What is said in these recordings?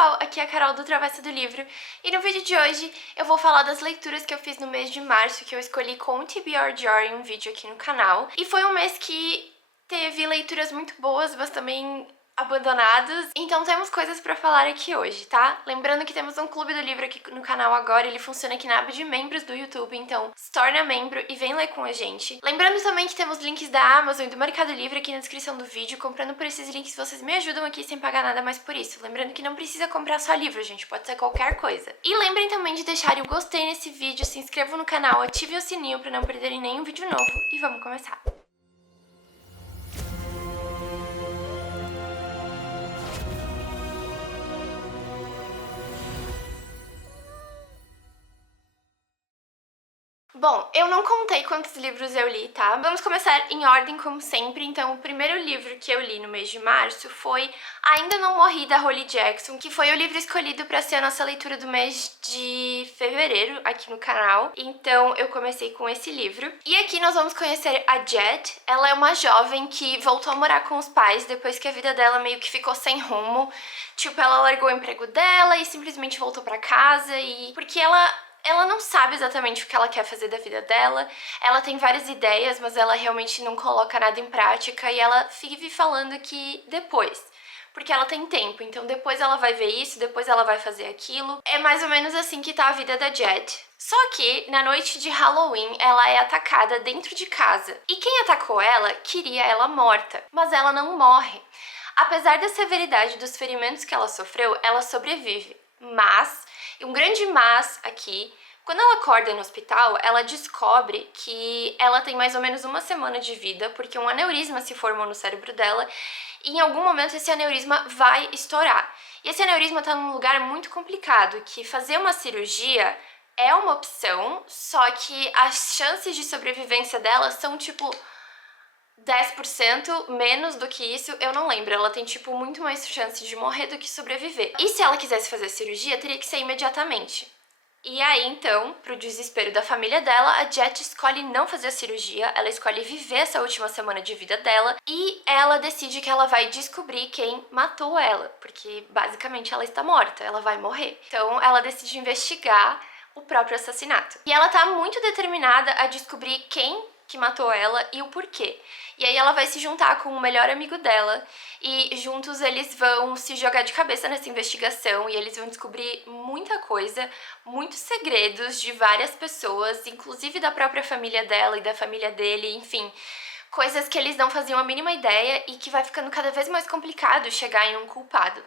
pessoal, aqui é a Carol do Travessa do Livro e no vídeo de hoje eu vou falar das leituras que eu fiz no mês de março, que eu escolhi com o TBR Diary em um vídeo aqui no canal. E foi um mês que teve leituras muito boas, mas também abandonados, então temos coisas pra falar aqui hoje, tá? Lembrando que temos um clube do livro aqui no canal agora, ele funciona aqui na aba de membros do YouTube, então se torna membro e vem ler com a gente. Lembrando também que temos links da Amazon e do Mercado Livre aqui na descrição do vídeo, comprando por esses links vocês me ajudam aqui sem pagar nada mais por isso. Lembrando que não precisa comprar só livro, gente, pode ser qualquer coisa. E lembrem também de deixarem o gostei nesse vídeo, se inscrevam no canal, ativem o sininho pra não perderem nenhum vídeo novo e vamos começar. Bom, eu não contei quantos livros eu li, tá? Vamos começar em ordem, como sempre. Então, o primeiro livro que eu li no mês de março foi Ainda Não Morri, da Holly Jackson, que foi o livro escolhido pra ser a nossa leitura do mês de fevereiro aqui no canal. Então, eu comecei com esse livro. E aqui nós vamos conhecer a Jet. Ela é uma jovem que voltou a morar com os pais depois que a vida dela meio que ficou sem rumo. Tipo, ela largou o emprego dela e simplesmente voltou pra casa porque ela não sabe exatamente o que ela quer fazer da vida dela, ela tem várias ideias, mas ela realmente não coloca nada em prática e ela vive falando que depois, porque ela tem tempo, então depois ela vai ver isso, depois ela vai fazer aquilo. É mais ou menos assim que tá a vida da Jet. Só que, na noite de Halloween, ela é atacada dentro de casa. E quem atacou ela queria ela morta, mas ela não morre. Apesar da severidade dos ferimentos que ela sofreu, ela sobrevive. Mas, e um grande mas aqui, quando ela acorda no hospital, ela descobre que ela tem mais ou menos uma semana de vida, porque um aneurisma se formou no cérebro dela, e em algum momento esse aneurisma vai estourar. E esse aneurisma tá num lugar muito complicado, que fazer uma cirurgia é uma opção, só que as chances de sobrevivência dela são tipo 10% menos do que isso, eu não lembro. Ela tem, tipo, muito mais chance de morrer do que sobreviver. E se ela quisesse fazer cirurgia, teria que ser imediatamente. E aí, então, pro desespero da família dela, a Jet escolhe não fazer a cirurgia, ela escolhe viver essa última semana de vida dela e ela decide que ela vai descobrir quem matou ela, porque basicamente ela está morta, ela vai morrer. Então, ela decide investigar o próprio assassinato. E ela tá muito determinada a descobrir quem que matou ela e o porquê. E aí ela vai se juntar com o melhor amigo dela e juntos eles vão se jogar de cabeça nessa investigação e eles vão descobrir muita coisa, muitos segredos de várias pessoas, inclusive da própria família dela e da família dele, enfim, coisas que eles não faziam a mínima ideia e que vai ficando cada vez mais complicado chegar em um culpado.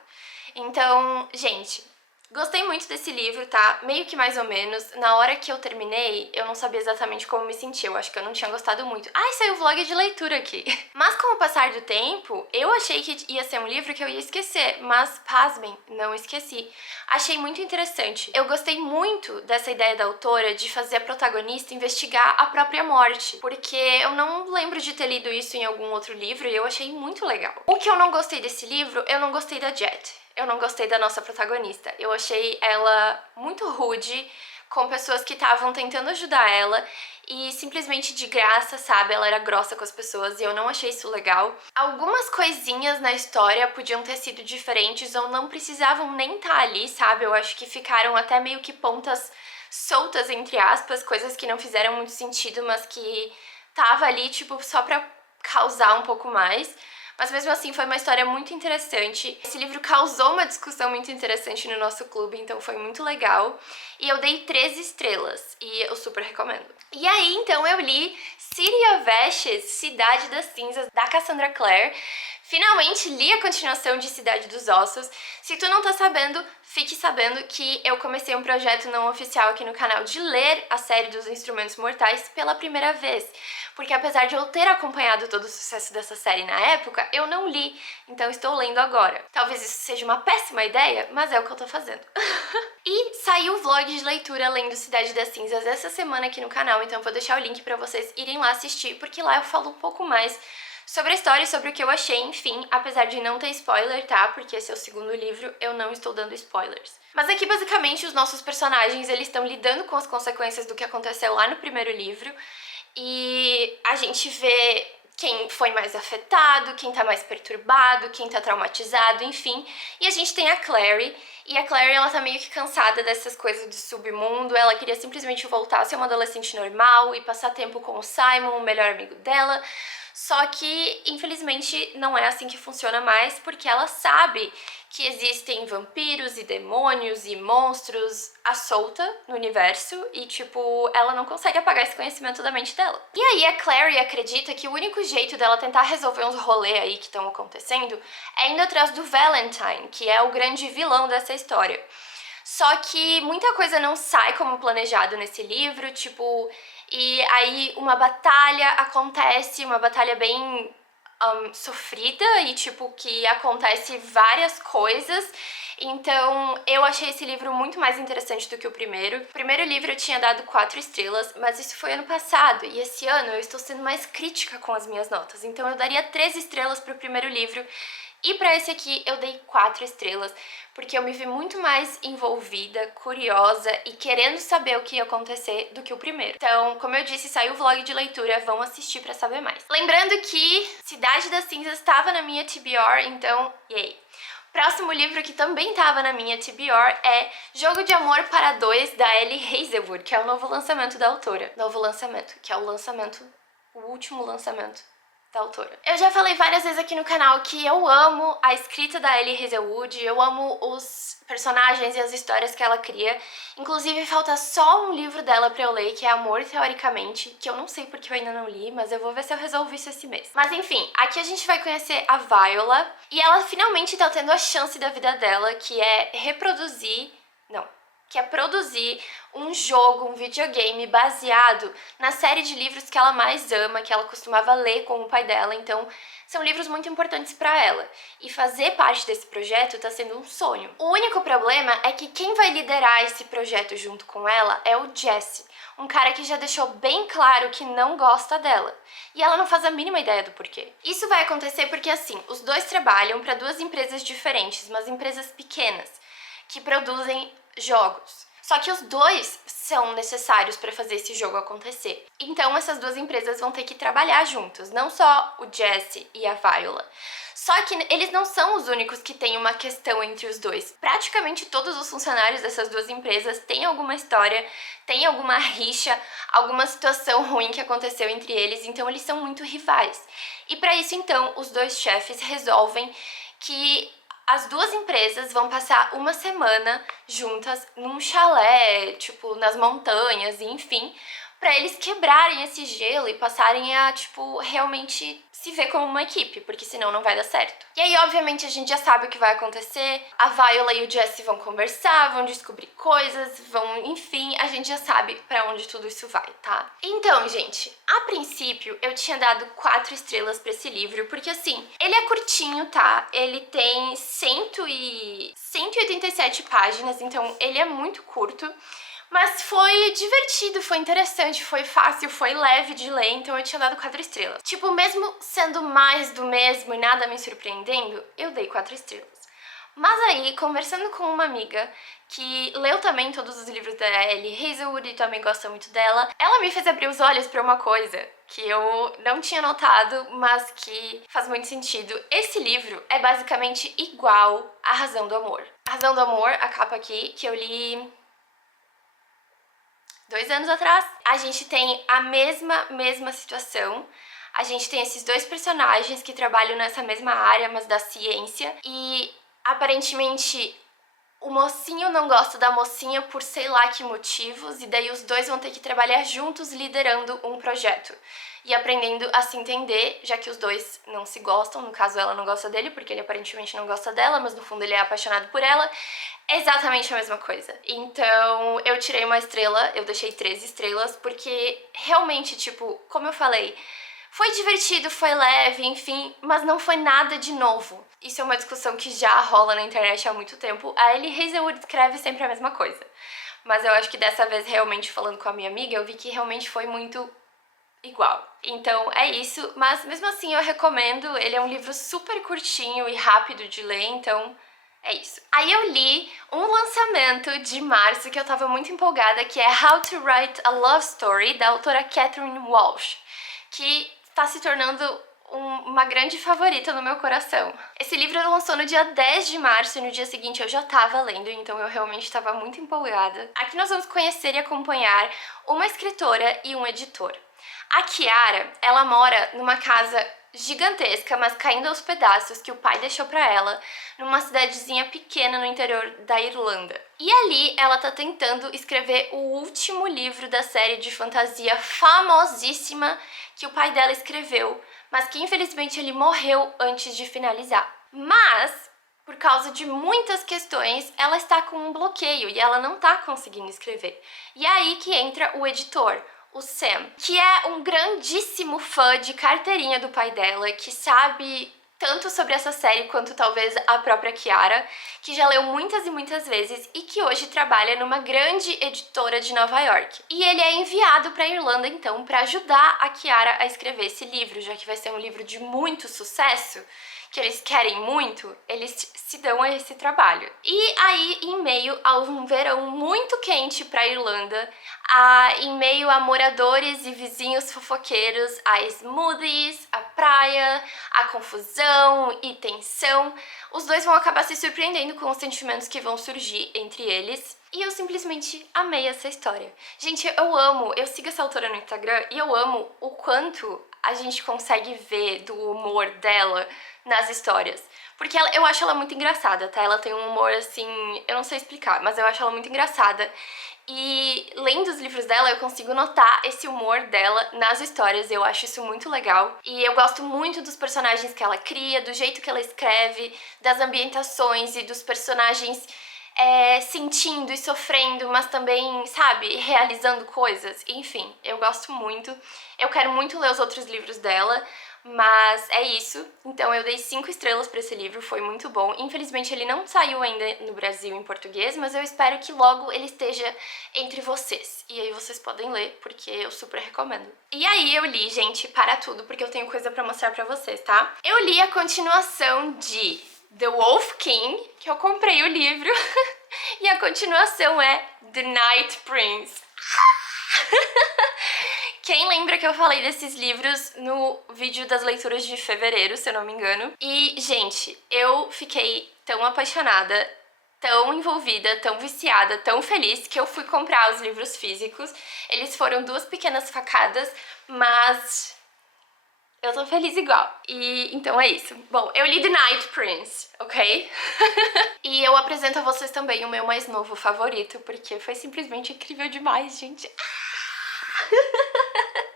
Então, gente, gostei muito desse livro, tá? Meio que mais ou menos. Na hora que eu terminei, eu não sabia exatamente como me sentir. Eu acho que eu não tinha gostado muito. Ai, saiu o vlog de leitura aqui. Mas com o passar do tempo, eu achei que ia ser um livro que eu ia esquecer. Mas, pasmem, não esqueci. Achei muito interessante. Eu gostei muito dessa ideia da autora de fazer a protagonista investigar a própria morte. Porque eu não lembro de ter lido isso em algum outro livro e eu achei muito legal. O que eu não gostei desse livro, eu não gostei da Jet. Eu não gostei da nossa protagonista. Eu achei ela muito rude com pessoas que estavam tentando ajudar ela e simplesmente de graça, sabe? Ela era grossa com as pessoas e eu não achei isso legal. Algumas coisinhas na história podiam ter sido diferentes ou não precisavam nem estar ali, sabe? Eu acho que ficaram até meio que pontas soltas, entre aspas, coisas que não fizeram muito sentido, mas que tava ali, tipo, só pra causar um pouco mais. Mas mesmo assim foi uma história muito interessante. Esse livro causou uma discussão muito interessante no nosso clube, então foi muito legal. E eu dei 13 estrelas, e eu super recomendo. E aí, então, eu li City of Ashes, Cidade das Cinzas, da Cassandra Clare. Finalmente li a continuação de Cidade dos Ossos. Se tu não tá sabendo, fique sabendo que eu comecei um projeto não oficial aqui no canal de ler a série dos Instrumentos Mortais pela primeira vez. Porque apesar de eu ter acompanhado todo o sucesso dessa série na época, eu não li, então estou lendo agora. Talvez isso seja uma péssima ideia, mas é o que eu tô fazendo. E saiu o vlog de leitura lendo Cidade das Cinzas essa semana aqui no canal, então eu vou deixar o link pra vocês irem lá assistir, porque lá eu falo um pouco mais sobre a história e sobre o que eu achei, enfim, apesar de não ter spoiler, tá? Porque esse é o segundo livro, eu não estou dando spoilers. Mas aqui, basicamente, os nossos personagens, eles estão lidando com as consequências do que aconteceu lá no primeiro livro, e a gente vê quem foi mais afetado, quem tá mais perturbado, quem tá traumatizado, enfim. E a gente tem a Clary, e a Clary, ela tá meio que cansada dessas coisas do submundo, ela queria simplesmente voltar a ser uma adolescente normal e passar tempo com o Simon, o melhor amigo dela. Só que, infelizmente, não é assim que funciona mais, porque ela sabe que existem vampiros e demônios e monstros à solta no universo e, tipo, ela não consegue apagar esse conhecimento da mente dela. E aí a Clary acredita que o único jeito dela tentar resolver uns rolês aí que estão acontecendo é indo atrás do Valentine, que é o grande vilão dessa história. Só que muita coisa não sai como planejado nesse livro, tipo, e aí uma batalha acontece, uma batalha bem sofrida e, tipo, que acontece várias coisas. Então, eu achei esse livro muito mais interessante do que o primeiro. O primeiro livro eu tinha dado 4 estrelas, mas isso foi ano passado. E esse ano eu estou sendo mais crítica com as minhas notas. Então, eu daria 3 estrelas pro primeiro livro. E pra esse aqui eu dei 4 estrelas, porque eu me vi muito mais envolvida, curiosa e querendo saber o que ia acontecer do que o primeiro. Então, como eu disse, saiu o vlog de leitura, vão assistir pra saber mais. Lembrando que Cidade das Cinzas estava na minha TBR, então, yay! Próximo livro que também estava na minha TBR é Jogo de Amor para Dois, da Ellie Hazelwood, que é o novo lançamento da autora. Novo lançamento, que é o último lançamento da autora. Eu já falei várias vezes aqui no canal que eu amo a escrita da Ellie Hazelwood, eu amo os personagens e as histórias que ela cria. Inclusive, falta só um livro dela pra eu ler, que é Amor Teoricamente, que eu não sei porque eu ainda não li, mas eu vou ver se eu resolvo isso esse mês. Mas enfim, aqui a gente vai conhecer a Viola, e ela finalmente tá tendo a chance da vida dela, que é produzir um jogo, um videogame baseado na série de livros que ela mais ama, que ela costumava ler com o pai dela, então são livros muito importantes pra ela. E fazer parte desse projeto tá sendo um sonho. O único problema é que quem vai liderar esse projeto junto com ela é o Jesse, um cara que já deixou bem claro que não gosta dela. E ela não faz a mínima ideia do porquê. Isso vai acontecer porque, assim, os dois trabalham para 2 empresas diferentes, mas empresas pequenas, que produzem jogos. Só que os dois são necessários para fazer esse jogo acontecer. Então essas 2 empresas vão ter que trabalhar juntos, não só o Jesse e a Viola. Só que eles não são os únicos que têm uma questão entre os dois. Praticamente todos os funcionários dessas 2 empresas têm alguma história, têm alguma rixa, alguma situação ruim que aconteceu entre eles, então eles são muito rivais. E para isso, então, os 2 chefes resolvem que as 2 empresas vão passar uma semana juntas num chalé, tipo, nas montanhas, enfim, pra eles quebrarem esse gelo e passarem a, tipo, realmente se ver como uma equipe, porque senão não vai dar certo. E aí, obviamente, a gente já sabe o que vai acontecer, a Viola e o Jesse vão conversar, vão descobrir coisas, enfim, a gente já sabe pra onde tudo isso vai, tá? Então, gente, a princípio, eu tinha dado 4 estrelas pra esse livro, porque assim, ele é curtinho, tá? Ele tem 187 páginas, então ele é muito curto. Mas foi divertido, foi interessante, foi fácil, foi leve de ler, então eu tinha dado 4 estrelas. Tipo, mesmo sendo mais do mesmo e nada me surpreendendo, eu dei 4 estrelas. Mas aí, conversando com uma amiga que leu também todos os livros da Ellie Hazelwood e também gosta muito dela, ela me fez abrir os olhos pra uma coisa que eu não tinha notado, mas que faz muito sentido. Esse livro é basicamente igual a Razão do Amor. A Razão do Amor, a capa aqui, que eu li 2 anos atrás, a gente tem a mesma situação. A gente tem esses 2 personagens que trabalham nessa mesma área, mas da ciência. E, aparentemente, o mocinho não gosta da mocinha por sei lá que motivos. E daí os 2 vão ter que trabalhar juntos liderando um projeto. E aprendendo a se entender, já que os 2 não se gostam. No caso, ela não gosta dele, porque ele aparentemente não gosta dela, mas no fundo ele é apaixonado por ela. É exatamente a mesma coisa. Então, eu tirei 1 estrela, eu deixei 3 estrelas, porque realmente, tipo, como eu falei, foi divertido, foi leve, enfim, mas não foi nada de novo. Isso é uma discussão que já rola na internet há muito tempo. A Ellie Hazelwood escreve sempre a mesma coisa. Mas eu acho que dessa vez, realmente, falando com a minha amiga, eu vi que realmente foi muito igual. Então é isso, mas mesmo assim eu recomendo, ele é um livro super curtinho e rápido de ler, então é isso. Aí eu li um lançamento de março que eu tava muito empolgada, que é How to Write a Love Story, da autora Catherine Walsh, que tá se tornando uma grande favorita no meu coração. Esse livro lançou no dia 10 de março e no dia seguinte eu já tava lendo, então eu realmente estava muito empolgada. Aqui nós vamos conhecer e acompanhar uma escritora e um editor. A Kiara, ela mora numa casa gigantesca, mas caindo aos pedaços, que o pai deixou pra ela, numa cidadezinha pequena no interior da Irlanda. E ali ela tá tentando escrever o último livro da série de fantasia famosíssima que o pai dela escreveu, mas que infelizmente ele morreu antes de finalizar. Mas, por causa de muitas questões, ela está com um bloqueio e ela não tá conseguindo escrever. E é aí que entra o editor, o Sam, que é um grandíssimo fã de carteirinha do pai dela, que sabe tanto sobre essa série quanto talvez a própria Kiara, que já leu muitas e muitas vezes e que hoje trabalha numa grande editora de Nova York. E ele é enviado para Irlanda então para ajudar a Kiara a escrever esse livro, já que vai ser um livro de muito sucesso, que eles querem muito, eles se dão a esse trabalho. E aí, em meio a um verão muito quente para Irlanda, em meio a moradores e vizinhos fofoqueiros, a smoothies, a praia, a confusão e tensão, os dois vão acabar se surpreendendo com os sentimentos que vão surgir entre eles. E eu simplesmente amei essa história. Gente, eu sigo essa autora no Instagram e eu amo o quanto a gente consegue ver do humor dela nas histórias. Porque eu acho ela muito engraçada, tá? Ela tem um humor assim, eu não sei explicar, mas eu acho ela muito engraçada. E lendo os livros dela, eu consigo notar esse humor dela nas histórias, eu acho isso muito legal. E eu gosto muito dos personagens que ela cria, do jeito que ela escreve, das ambientações e dos personagens sentindo e sofrendo, mas também, sabe, realizando coisas. Enfim, eu gosto muito. Eu quero muito ler os outros livros dela, mas é isso. Então eu dei 5 estrelas pra esse livro, foi muito bom. Infelizmente ele não saiu ainda no Brasil em português, mas eu espero que logo ele esteja entre vocês. E aí vocês podem ler, porque eu super recomendo. E aí eu li, gente, para tudo, porque eu tenho coisa pra mostrar pra vocês, tá? Eu li a continuação de The Wolf King, que eu comprei o livro, e a continuação é The Night Prince. Quem lembra que eu falei desses livros no vídeo das leituras de fevereiro, se eu não me engano? E, gente, eu fiquei tão apaixonada, tão envolvida, tão viciada, tão feliz que eu fui comprar os livros físicos. Eles foram 2 pequenas facadas, mas eu tô feliz igual. E então é isso. Bom, eu li The Night Prince, ok? E eu apresento a vocês também o meu mais novo favorito, porque foi simplesmente incrível demais, gente.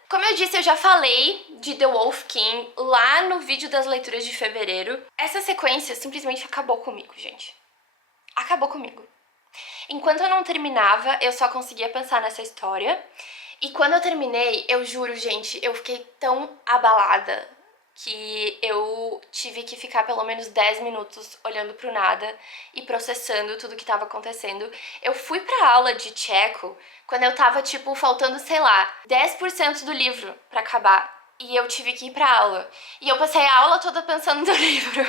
Como eu disse, eu já falei de The Wolf King lá no vídeo das leituras de fevereiro. Essa sequência simplesmente acabou comigo, gente. Acabou comigo. Enquanto eu não terminava, eu só conseguia pensar nessa história. E quando eu terminei, eu juro, gente, eu fiquei tão abalada que eu tive que ficar pelo menos 10 minutos olhando pro nada e processando tudo que tava acontecendo. Eu fui pra aula de tcheco quando eu tava, tipo, faltando, sei lá, 10% do livro pra acabar. E eu tive que ir pra aula. E eu passei a aula toda pensando no livro.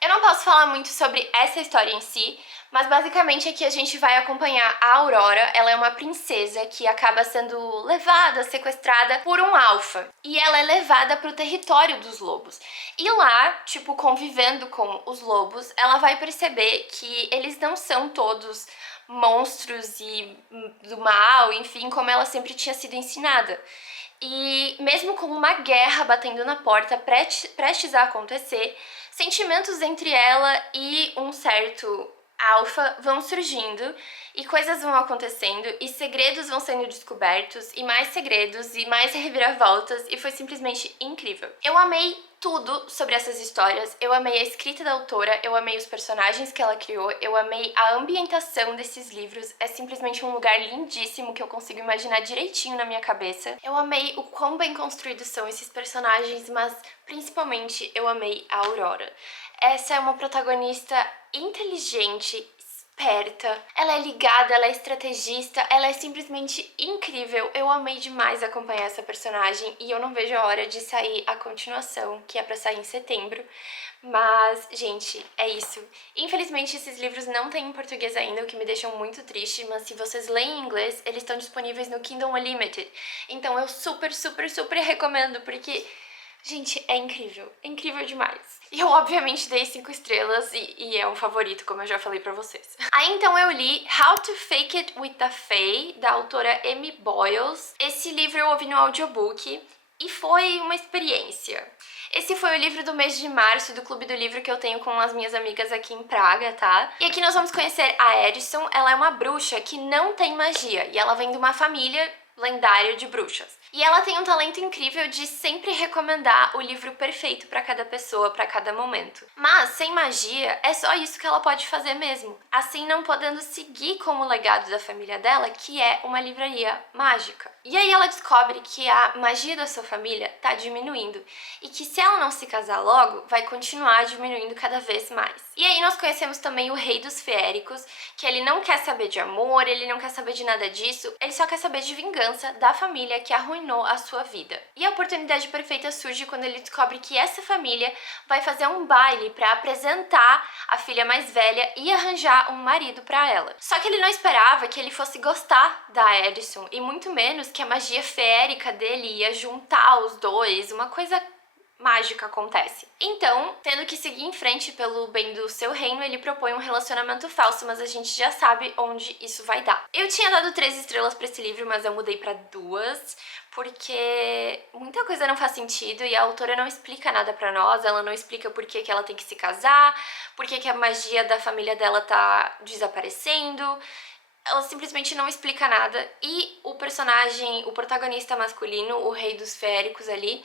Eu não posso falar muito sobre essa história em si, mas basicamente aqui a gente vai acompanhar a Aurora. Ela é uma princesa que acaba sendo levada, sequestrada por um alfa. E ela é levada pro território dos lobos. E lá, tipo, convivendo com os lobos, ela vai perceber que eles não são todos monstros e do mal, enfim, como ela sempre tinha sido ensinada. E mesmo com uma guerra batendo na porta, prestes a acontecer, sentimentos entre ela e um certo alfa vão surgindo e coisas vão acontecendo e segredos vão sendo descobertos e mais reviravoltas e foi simplesmente incrível. Eu amei tudo sobre essas histórias, eu amei a escrita da autora, eu amei os personagens que ela criou, eu amei a ambientação desses livros, é simplesmente um lugar lindíssimo que eu consigo imaginar direitinho na minha cabeça. Eu amei o quão bem construídos são esses personagens, mas principalmente eu amei a Aurora. Essa é uma protagonista inteligente, esperta, ela é ligada, ela é estrategista, ela é simplesmente incrível. Eu amei demais acompanhar essa personagem e eu não vejo a hora de sair a continuação, que é pra sair em setembro. Mas, gente, é isso. Infelizmente, esses livros não têm em português ainda, o que me deixa muito triste, mas se vocês leem em inglês, eles estão disponíveis no Kindle Unlimited. Então eu super recomendo, porque Gente, é incrível demais. E eu obviamente dei 5 estrelas e é um favorito, como eu já falei pra vocês. Aí então eu li How to Fake It with the Fae, da autora Amy Boyles. Esse livro eu ouvi no audiobook e foi uma experiência. Esse foi o livro do mês de março do Clube do Livro que eu tenho com as minhas amigas aqui em Praga, tá? E aqui nós vamos conhecer a Edison. Ela é uma bruxa que não tem magia e ela vem de uma família lendária de bruxas. E ela tem um talento incrível de sempre recomendar o livro perfeito para cada pessoa, para cada momento. Mas sem magia, é só isso que ela pode fazer mesmo. Assim, não podendo seguir como legado da família dela, que é uma livraria mágica. E aí ela descobre que a magia da sua família tá diminuindo e que se ela não se casar logo, vai continuar diminuindo cada vez mais. E aí nós conhecemos também o Rei dos Feéricos, que ele não quer saber de amor, ele não quer saber de nada disso, ele só quer saber de vingança da família que arruinou a sua vida. E a oportunidade perfeita surge quando ele descobre que essa família vai fazer um baile para apresentar a filha mais velha e arranjar um marido para ela. Só que ele não esperava que ele fosse gostar da Edison e muito menos que a magia feérica dele ia juntar os dois, uma coisa mágica acontece. Então, tendo que seguir em frente pelo bem do seu reino, ele propõe um relacionamento falso, mas a gente já sabe onde isso vai dar. Eu tinha dado 3 estrelas pra esse livro, mas eu mudei pra 2, porque muita coisa não faz sentido e a autora não explica nada pra nós, ela não explica por que ela tem que se casar, por que a magia da família dela tá desaparecendo. Ela simplesmente não explica nada. E o personagem, o protagonista masculino, o Rei dos Féricos ali,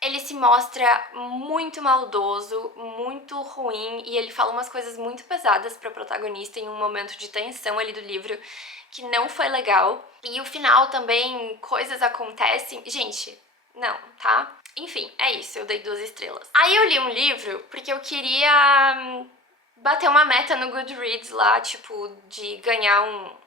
ele se mostra muito maldoso, muito ruim, e ele fala umas coisas muito pesadas pra protagonista em um momento de tensão ali do livro, que não foi legal. E o final também, coisas acontecem. Gente, não, tá? Enfim, é isso, eu dei 2 estrelas. Aí eu li um livro porque eu queria bater uma meta no Goodreads lá, tipo, de ganhar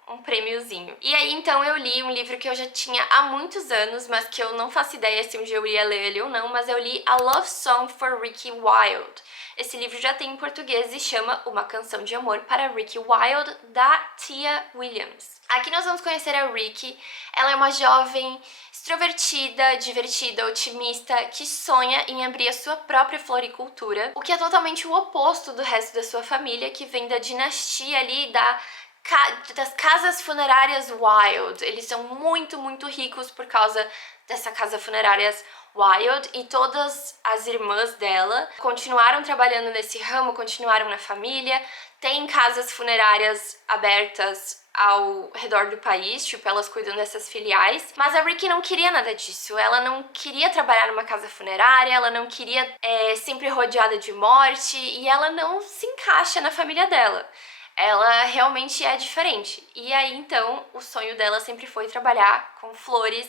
um prêmiozinho. E aí, então, eu li um livro que eu já tinha há muitos anos, mas que eu não faço ideia se um dia eu ia ler ele ou não, mas eu li A Love Song for Ricky Wilde. Esse livro já tem em português e chama Uma Canção de Amor para Ricky Wilde, da Tia Williams. Aqui nós vamos conhecer a Ricky. Ela é uma jovem extrovertida, divertida, otimista, que sonha em abrir a sua própria floricultura, o que é totalmente o oposto do resto da sua família, que vem da dinastia ali das casas funerárias Wilde. Eles são muito ricos por causa dessa casa funerárias Wilde, e todas as irmãs dela continuaram trabalhando nesse ramo, continuaram na família, tem casas funerárias abertas ao redor do país, tipo, elas cuidam dessas filiais. Mas a Ricky não queria nada disso, ela não queria trabalhar numa casa funerária, ela não queria sempre rodeada de morte, e ela não se encaixa na família dela. Ela realmente é diferente. E aí, então, o sonho dela sempre foi trabalhar com flores,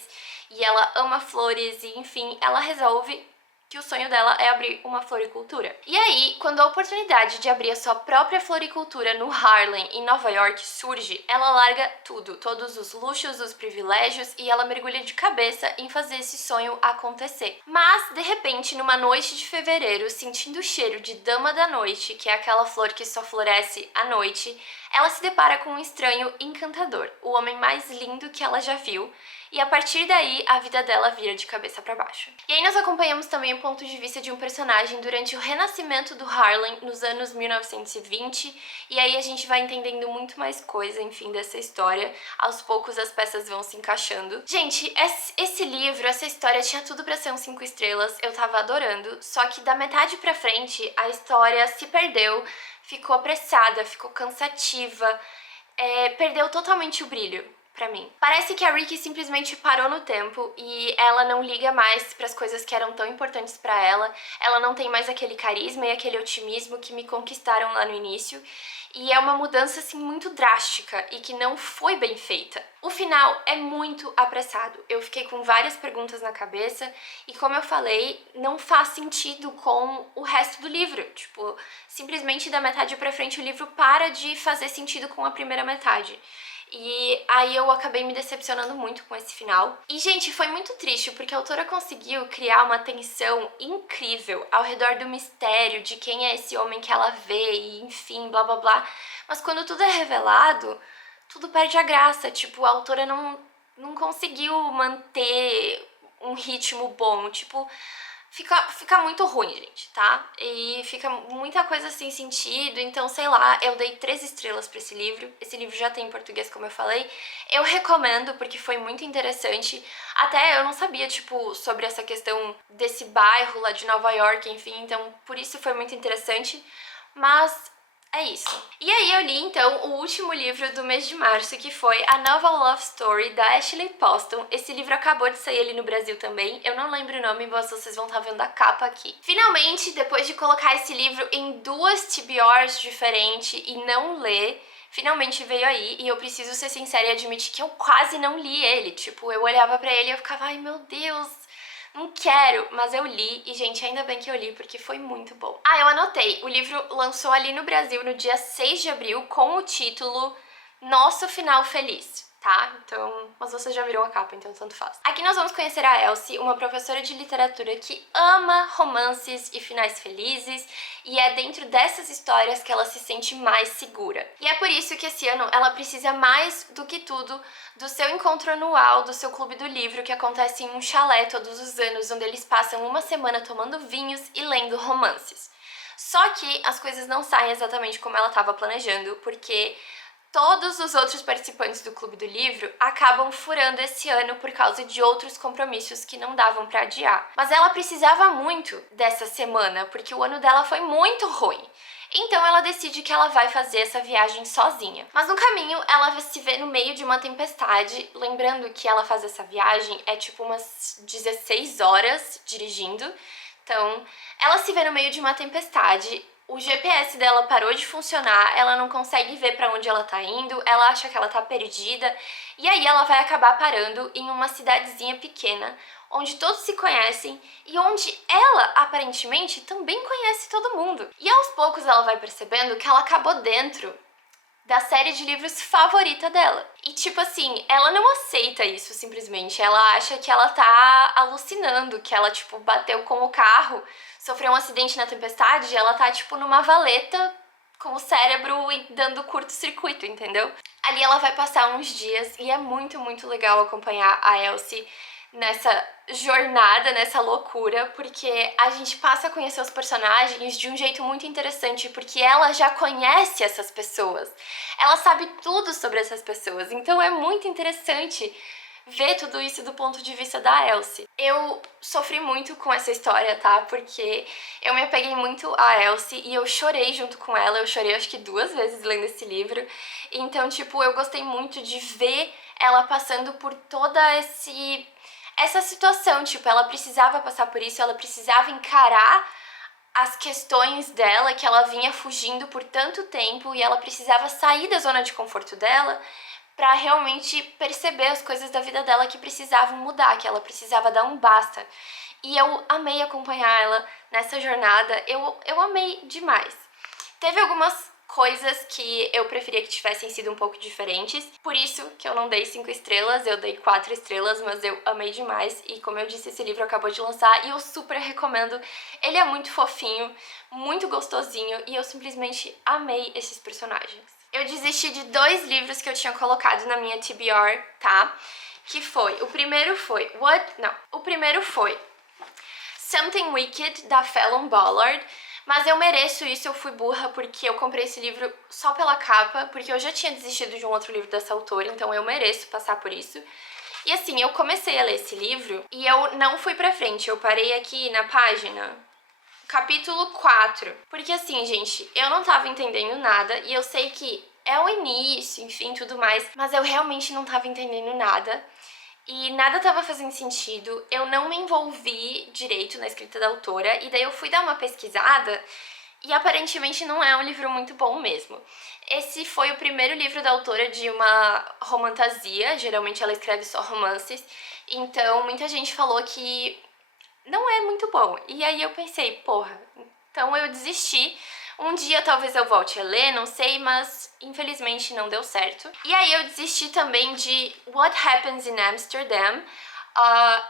e ela ama flores, e enfim, ela resolve que o sonho dela é abrir uma floricultura. E aí, quando a oportunidade de abrir a sua própria floricultura no Harlem, em Nova York, surge, ela larga tudo, todos os luxos, os privilégios, e ela mergulha de cabeça em fazer esse sonho acontecer. Mas, de repente, numa noite de fevereiro, sentindo o cheiro de dama da noite, que é aquela flor que só floresce à noite, ela se depara com um estranho encantador, o homem mais lindo que ela já viu, e a partir daí a vida dela vira de cabeça para baixo. E aí nós acompanhamos também o ponto de vista de um personagem durante o renascimento do Harlem nos anos 1920, e aí a gente vai entendendo muito mais coisa, enfim, dessa história. Aos poucos as peças vão se encaixando. Gente, esse livro, essa história tinha tudo para ser um 5 estrelas, eu tava adorando, só que da metade pra frente a história se perdeu, ficou apressada, ficou cansativa, perdeu totalmente o brilho pra mim. Parece que a Ricky simplesmente parou no tempo e ela não liga mais pras coisas que eram tão importantes pra ela. Ela não tem mais aquele carisma e aquele otimismo que me conquistaram lá no início. E é uma mudança, assim, muito drástica e que não foi bem feita. O final é muito apressado. Eu fiquei com várias perguntas na cabeça e, como eu falei, não faz sentido com o resto do livro. Tipo, simplesmente da metade pra frente o livro para de fazer sentido com a primeira metade. E aí eu acabei me decepcionando muito com esse final. E, gente, foi muito triste, porque a autora conseguiu criar uma tensão incrível ao redor do mistério de quem é esse homem que ela vê e, enfim, blá blá blá. Mas quando tudo é revelado, tudo perde a graça. Tipo, a autora não conseguiu manter um ritmo bom. Tipo, fica muito ruim, gente, tá? E fica muita coisa sem sentido, então, sei lá, eu dei 3 estrelas pra esse livro. Esse livro já tem em português, como eu falei. Eu recomendo, porque foi muito interessante. Até eu não sabia, tipo, sobre essa questão desse bairro lá de Nova York, enfim, então por isso foi muito interessante. Mas é isso. E aí eu li, então, o último livro do mês de março, que foi A Nova Love Story, da Ashley Poston. Esse livro acabou de sair ali no Brasil também. Eu não lembro o nome, mas vocês vão estar vendo a capa aqui. Finalmente, depois de colocar esse livro em 2 TBRs diferentes e não ler, finalmente veio aí, e eu preciso ser sincera e admitir que eu quase não li ele. Tipo, eu olhava pra ele e eu ficava, ai meu Deus, não quero, mas eu li, e gente, ainda bem que eu li, porque foi muito bom. Ah, eu anotei, o livro lançou ali no Brasil no dia 6 de abril com o título Nosso Final Feliz, tá? Então, mas vocês já viram a capa, então tanto faz. Aqui nós vamos conhecer a Elsie, uma professora de literatura que ama romances e finais felizes, e é dentro dessas histórias que ela se sente mais segura. E é por isso que esse ano ela precisa mais do que tudo do seu encontro anual, do seu clube do livro, que acontece em um chalé todos os anos, onde eles passam uma semana tomando vinhos e lendo romances. Só que as coisas não saem exatamente como ela estava planejando, porque todos os outros participantes do Clube do Livro acabam furando esse ano por causa de outros compromissos que não davam pra adiar. Mas ela precisava muito dessa semana, porque o ano dela foi muito ruim. Então ela decide que ela vai fazer essa viagem sozinha. Mas no caminho ela se vê no meio de uma tempestade, lembrando que ela faz essa viagem é tipo umas 16 horas dirigindo. Então ela se vê no meio de uma tempestade. O GPS dela parou de funcionar, ela não consegue ver pra onde ela tá indo, ela acha que ela tá perdida, e aí ela vai acabar parando em uma cidadezinha pequena, onde todos se conhecem e onde ela, aparentemente, também conhece todo mundo. E aos poucos ela vai percebendo que ela acabou dentro da série de livros favorita dela. E tipo assim, ela não aceita isso simplesmente, ela acha que ela tá alucinando, que ela tipo bateu com o carro, sofreu um acidente na tempestade e ela tá tipo numa valeta com o cérebro dando curto-circuito, entendeu? Ali ela vai passar uns dias e é muito, muito legal acompanhar a Elsie nessa jornada, nessa loucura, porque a gente passa a conhecer os personagens de um jeito muito interessante, porque ela já conhece essas pessoas, ela sabe tudo sobre essas pessoas, então é muito interessante ver tudo isso do ponto de vista da Elsie. Eu sofri muito com essa história, tá? Porque eu me apeguei muito a Elsie e eu chorei junto com ela, eu chorei acho que 2 vezes lendo esse livro, então, tipo, eu gostei muito de ver ela passando por toda essa situação, tipo, ela precisava passar por isso, ela precisava encarar as questões dela, que ela vinha fugindo por tanto tempo, e ela precisava sair da zona de conforto dela pra realmente perceber as coisas da vida dela que precisavam mudar, que ela precisava dar um basta. E eu amei acompanhar ela nessa jornada, eu amei demais. Teve algumas coisas que eu preferia que tivessem sido um pouco diferentes, por isso que eu não dei 5 estrelas, eu dei 4 estrelas, mas eu amei demais, e como eu disse, esse livro acabou de lançar e eu super recomendo. Ele é muito fofinho, muito gostosinho, e eu simplesmente amei esses personagens. Eu desisti de 2 livros que eu tinha colocado na minha TBR, tá? Que foi, o primeiro foi Something Wicked, da Fallon Ballard. Mas eu mereço isso, eu fui burra porque eu comprei esse livro só pela capa, porque eu já tinha desistido de um outro livro dessa autora, então eu mereço passar por isso. E assim, eu comecei a ler esse livro e eu não fui pra frente, eu parei aqui na página capítulo 4. Porque assim, gente, eu não tava entendendo nada e eu sei que é o início, enfim, tudo mais, mas eu realmente não tava entendendo nada. E nada tava fazendo sentido, eu não me envolvi direito na escrita da autora, e daí eu fui dar uma pesquisada, e aparentemente não é um livro muito bom mesmo. Esse foi o primeiro livro da autora de uma romantasia, geralmente ela escreve só romances, então muita gente falou que não é muito bom. E aí eu pensei, porra, então eu desisti. Um dia talvez eu volte a ler, não sei, mas infelizmente não deu certo. E aí eu desisti também de What Happens in Amsterdam.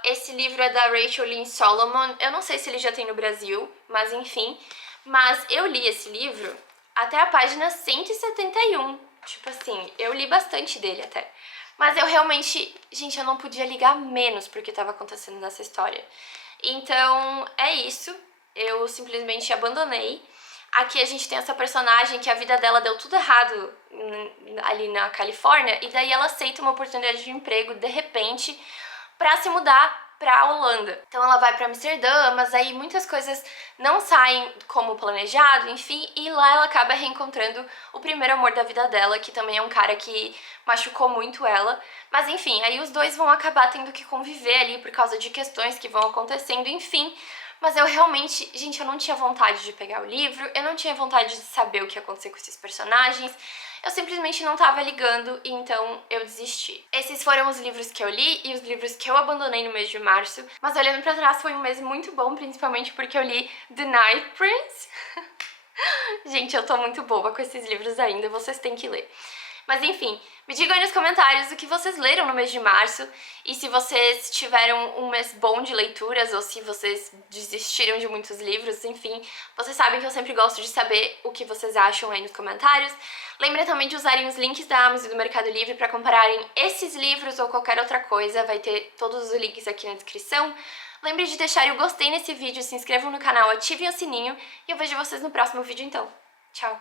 Esse livro é da Rachel Lynn Solomon. Eu não sei se ele já tem no Brasil, mas enfim. Mas eu li esse livro até a página 171. Tipo assim, eu li bastante dele até. Mas eu realmente, gente, eu não podia ligar menos pro que estava acontecendo nessa história. Então é isso, eu simplesmente abandonei. Aqui a gente tem essa personagem que a vida dela deu tudo errado ali na Califórnia, e daí ela aceita uma oportunidade de emprego de repente pra se mudar pra Holanda. Então ela vai pra Amsterdã, mas aí muitas coisas não saem como planejado, enfim, e lá ela acaba reencontrando o primeiro amor da vida dela, que também é um cara que machucou muito ela. Mas enfim, aí os dois vão acabar tendo que conviver ali por causa de questões que vão acontecendo, enfim. Mas eu realmente, gente, eu não tinha vontade de pegar o livro, eu não tinha vontade de saber o que ia acontecer com esses personagens, eu simplesmente não tava ligando e então eu desisti. Esses foram os livros que eu li e os livros que eu abandonei no mês de março, mas olhando pra trás foi um mês muito bom, principalmente porque eu li The Night Prince. Gente, eu tô muito boba com esses livros ainda, vocês têm que ler. Mas enfim, me digam aí nos comentários o que vocês leram no mês de março e se vocês tiveram um mês bom de leituras ou se vocês desistiram de muitos livros, enfim. Vocês sabem que eu sempre gosto de saber o que vocês acham aí nos comentários. Lembrem também de usarem os links da Amazon e do Mercado Livre para compararem esses livros ou qualquer outra coisa, vai ter todos os links aqui na descrição. Lembrem de deixarem o gostei nesse vídeo, se inscrevam no canal, ativem o sininho e eu vejo vocês no próximo vídeo então. Tchau!